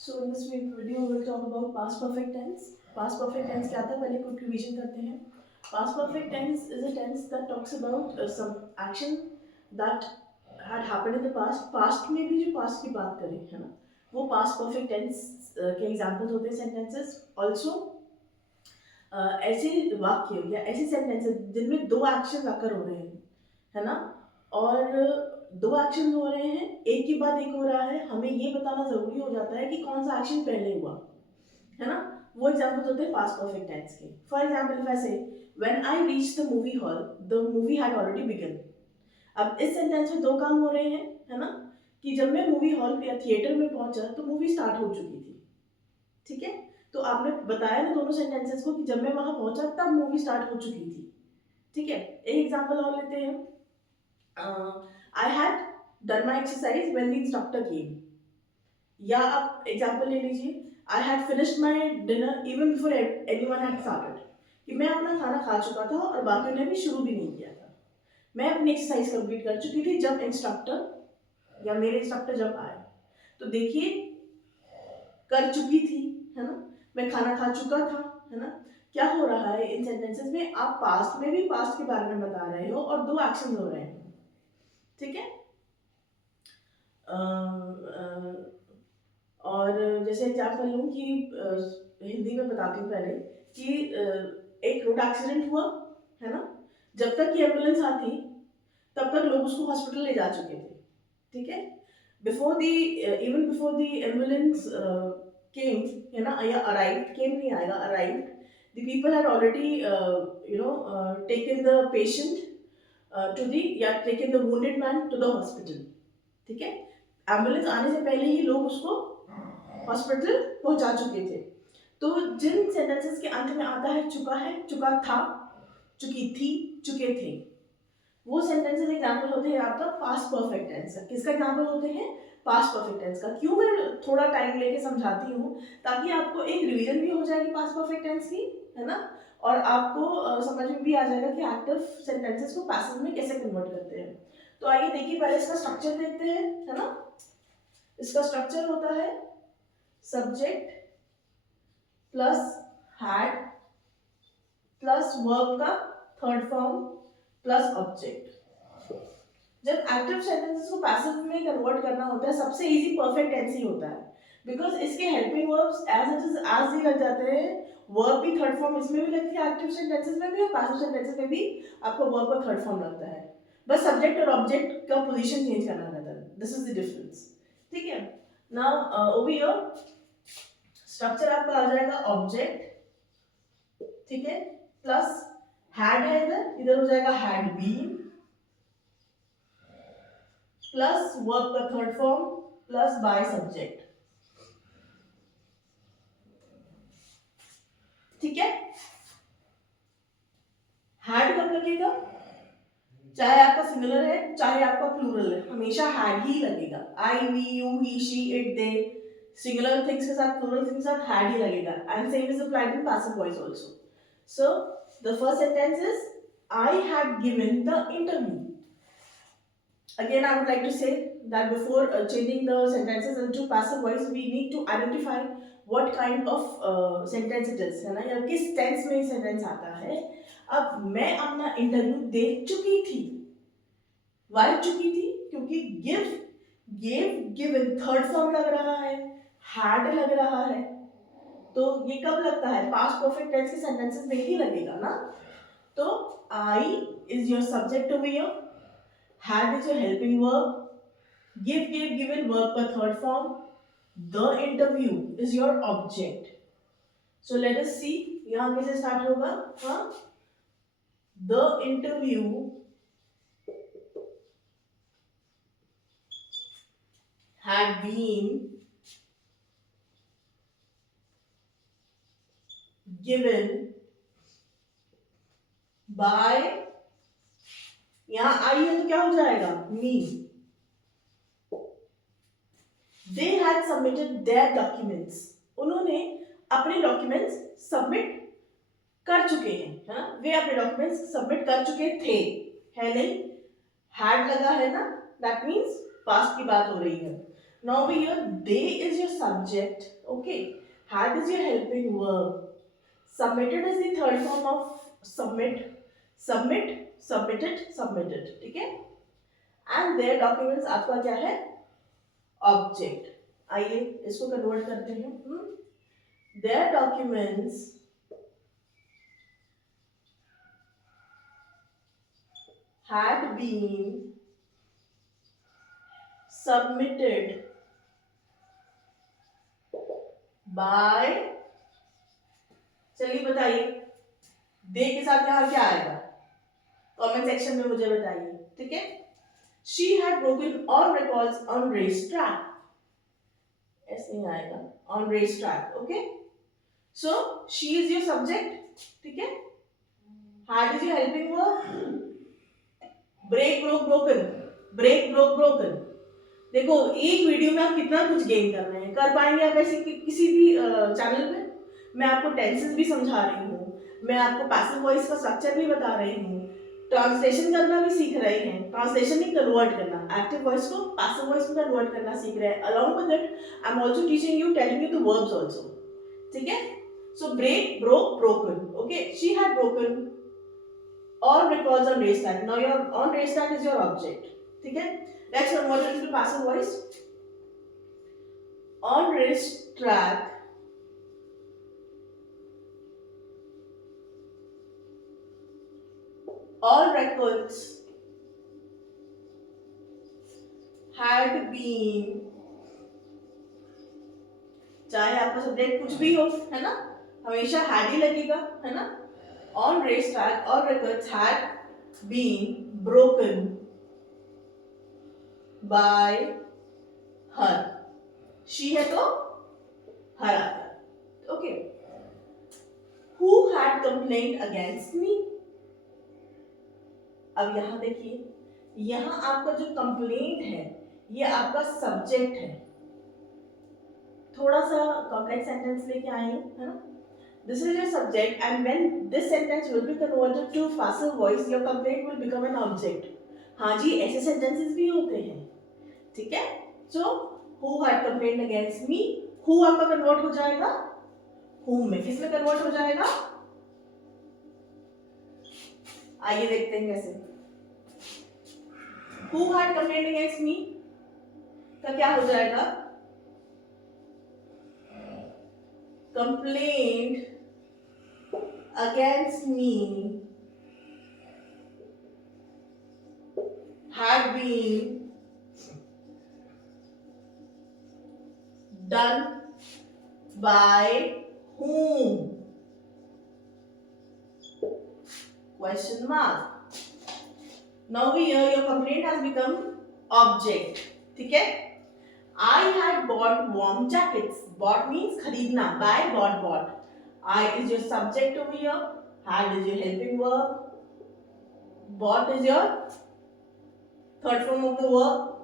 So in this video we will talk about past perfect tense. Past perfect tense क्या था पहले quick revision करते हैं. Past perfect tense is a tense that talks about some action that had happened in the past. Past में भी जो past की बात करें है ना, वो past perfect tense के examples होते हैं sentences. Also ऐसे वाक्य या ऐसे sentences जिनमें दो actions आकर हो रहे हैं है ना, और दो एक्शन हो रहे हैं, एक के बाद एक हो रहा है, हमें ये बताना जरूरी हो जाता है कि कौन सा एक्शन पहले हुआ है ना. वो एग्जाम्पल्स होते हैं पास्ट परफेक्ट टेंस के. For example if I say when I reach the movie hall the movie had already begun. अब इस सेंटेंस में दो काम हो रहे हैं है ना, कि जब मैं मूवी हॉल या थिएटर में पहुंचा तो मूवी स्टार्ट हो चुकी थी. ठीक है, तो आपने बताया ना दोनों सेंटेंसेस को कि जब मैं वहां पहुंचा तब मूवी स्टार्ट हो चुकी थी. ठीक है, एक एग्जाम्पल और लेते हैं. I had done my exercise when the instructor came. या आप एग्जाम्पल ले लीजिए, I had finished my dinner even before anyone had started. कि मैं अपना खाना खा चुका था और बाकियों ने भी शुरू भी नहीं किया था. मैं अपनी एक्सरसाइज कंप्लीट कर चुकी थी जब इंस्ट्रक्टर या मेरे इंस्ट्रक्टर जब आए. तो देखिए, कर चुकी थी है ना, मैं खाना खा चुका था है ना. क्या हो रहा है इन सेंटेंसेस में, आप पास्ट में भी पास्ट के बारे में बता रहे हो और दो एक्शन हो रहे हैं. ठीक है. और जैसे एग्जाम्पल लूँ कि हिंदी में बताती हूँ पहले कि एक रोड एक्सीडेंट हुआ है ना, जब तक कि एम्बुलेंस आती तब तक लोग उसको हॉस्पिटल ले जा चुके थे. ठीक है, before the even before the ambulance came है ना, या अराइव, केम नहीं आएगा, arrive, the people had already taken the patient to the या taken the wounded man to the hospital. ठीक है, एम्बुलेंस आने से पहले ही लोग उसको हॉस्पिटल पहुंचा चुके थे. तो जिन सेंटेंसेस के अंत में आता है, चुका था, चुकी थी, चुके थे, वो सेंटेंसेस एग्जांपल होते हैं आपका पास्ट परफेक्ट टेंस का. किसका एग्जांपल होते हैं? पास्ट परफेक्ट टेंस का. क्यों मैं थोड़ा टाइम लेके समझाती हूँ, ताकि आपको एक रिवीजन भी हो जाएगी पास्ट परफेक्ट टेंस की है ना, और आपको समझ में भी आ जाएगा कि एक्टिव सेंटेंसेस को पैसिव में कैसे कन्वर्ट करते हैं. तो आइए देखिए, पहले इसका स्ट्रक्चर देखते हैं है ना. इसका स्ट्रक्चर होता है subject plus had plus verb का थर्ड फॉर्म प्लस ऑब्जेक्ट. जब एक्टिव सेंटेंसेस को पैसिव में कन्वर्ट करना होता है, सबसे इजी परफेक्ट टेंस ही होता है, बिकॉज इसके helping verbs as it is एज ही लग जाते हैं. वर्ब भी थर्ड फॉर्म इसमें भी लगती है, एक्टिव सेंटेंसेस में भी और पैसिव सेंटेंसेस में भी आपको वर्ब का थर्ड फॉर्म लगता है. बस सब्जेक्ट और ऑब्जेक्ट का पोजीशन चेंज करना रहता है. This is the difference. ठीक है, नाउ ओवर हियर स्ट्रक्चर आपका आ जाएगा ऑब्जेक्ट, ठीक है, प्लस हैड है, इधर हो जाएगा हैड बीन, प्लस वर्ब का third form plus by subject. ठीक है, हैड कब लगेगा? चाहे आपका सिंगुलर है चाहे आपका प्लूरल है, हमेशा हैड ही लगेगा. I, we, you, he, she, it, they, singular things के साथ प्लूरल थिंग्स के साथ हैड ही लगेगा. And same is applied in passive voice also. So the first sentence is I had given the interview. Again, I would like to say that before changing the sentences into passive voice, we need to identify what kind of sentence it is, है ना, या किस tense में sentence आता है. अब मैं अपना इंटरव्यू दे चुकी थी. Why चुकी थी? क्योंकि give, gave, given third form लग रहा है, had लग रहा है, तो ये कब लगता है? पास्ट परफेक्ट टेंस के सेंटेंसेस में ही लगेगा ना. तो I is your subject over here, had is your helping verb, give, gave, given verb का third form, the interview is your object. So let us see यहाँ कैसे start होगा. हाँ, the interview had been given by, यहाँ आई है तो क्या हो जाएगा? me. They had submitted their documents. उन्होंने अपने डॉक्यूमेंट्स सबमिट कर चुके हैं, है ना. वे अपने डॉक्यूमेंट्स सबमिट कर चुके थे, है नहीं, हैड लगा है ना, दैट मीन्स पास्ट की बात हो रही है. Now over here, they is your subject. Okay. Had is your helping verb. Submitted is the third form of submit. Submit, submitted, submitted. ठीक है. And their documents आपका क्या है? Object. आइए इसको कन्वर्ट करते हैं. Their documents had been submitted by, चलिए बताइए दे के साथ यहाँ क्या आएगा, कमेंट सेक्शन में मुझे बताइए. ठीक है. She had broken all records on racetrack. ऐसे नहीं आएगा. On racetrack. Okay. So she is your subject. ठीक है. Had is your helping verb. Break, broke, broken. Break, broke, broken. देखो एक वीडियो में आप कितना कुछ गेन कर रहे हैं, कर पाएंगे आप ऐसे किसी भी चैनल पे. मैं आपको टेंसेस भी समझा रही हूँ, मैं आपको पैसिव वॉइस का स्ट्रक्चर भी बता रही हूँ, ट्रांसलेशन करना भी सीख रहे हैं. ट्रांसलेशन नहीं, कन्वर्ट करना, एक्टिव वॉइस को पैसिव वॉइस में कन्वर्ट करना सीख रहे हैं. Along with that I am also teaching you, telling you the verbs also. ठीक है. So break, broke, broken. Okay. She had broken all records on racetrack. Now your on racetrack is your object. ठीक है. Let's convert it into passive voice. On racetrack, all records had been, चाहे आपका subject कुछ भी हो, है ना, हमेशा had ही लगेगा, है ना. On racetrack, all records had been broken by her. She है तो her आता है. Okay. Who had complained against me? अब यहां देखिए, यहां आपका जो कंप्लेंट है ये आपका सब्जेक्ट है. थोड़ा सा कॉम्प्लेक्स सेंटेंस लेके आए हैं, है ना. This is your subject, and when this sentence will be converted to passive voice, your complaint will become an object. हाँ जी, ऐसे sentences भी होते हैं. ठीक है. So who had complained against me? Who आपका कन्वर्ट हो जाएगा whom में. किस में कन्वर्ट हो जाएगा? आइए देखते हैं कैसे. Who had complained against me का क्या हो जाएगा? Complained against me had been done by whom? Question mark. Now here your complaint has become object. ठीक है. I had bought warm jackets. Bought means खरीदना. Buy, bought. I is your subject over here. Had is your helping verb. Bought is your third form of the verb.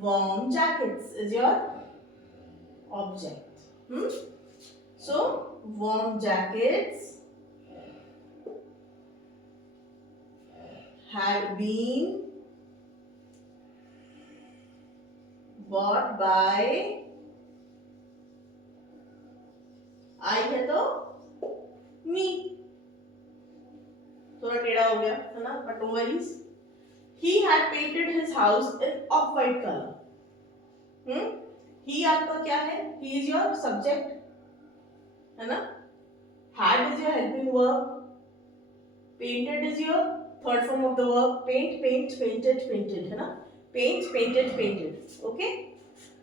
Warm jackets is your object. So warm jackets had been bought by, I है तो me. थोड़ा टेढ़ा हो गया है ना, but no worries. He had painted his house in off-white color. He आपका क्या है? He is your subject, है ना. Had is your helping verb. Painted is your third form of the verb. Paint, painted, है ना. Paint, painted. Okay.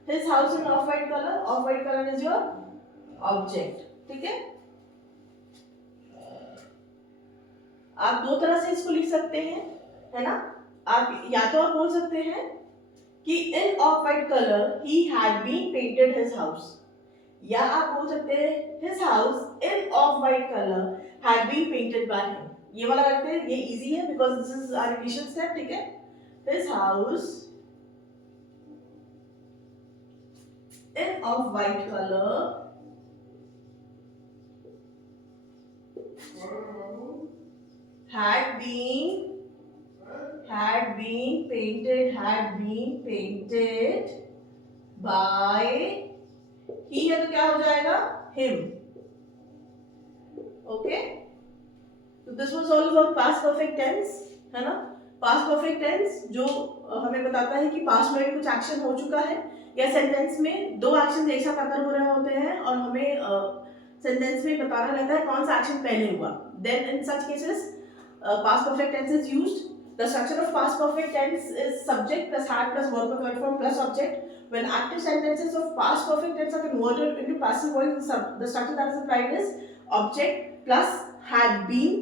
His house in off-white color. Off-white color is your object. ठीक है. आप दो तरह से इसको लिख सकते हैं, है ना. आप या तो आप बोल सकते हैं कि in off-white color he had been painted his house, या आप बोल सकते हैं his house in off-white color had been painted by him. ये वाला रखते हैं, ये easy है because this is our initial step. ठीक है. His house in off-white color had been had been painted by, he है तो क्या हो जाएगा, him. ओके, तो this was all about past perfect tense, है ना. पास्ट परफेक्ट टेंस जो हमें बताता है कि पास्ट में कुछ एक्शन हो चुका है, या सेंटेंस में दो एक्शन एक साथ अकर हो रहे होते हैं और हमें सेंटेंस में बताना रहता है कौन सा एक्शन पहले हुआ. Then in such cases past perfect tense is used. The structure of past perfect tense is subject plus had plus verb plus third form plus object. When active sentences of past perfect tense are converted into passive voice, the structure that is applied is object plus had been,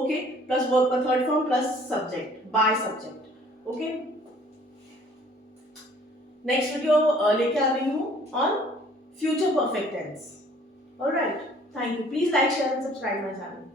okay, plus verb का third form plus subject by subject. Okay, next video लेके आ रही हूँ on future perfect tense. All right, thank you. Please like, share and subscribe my channel.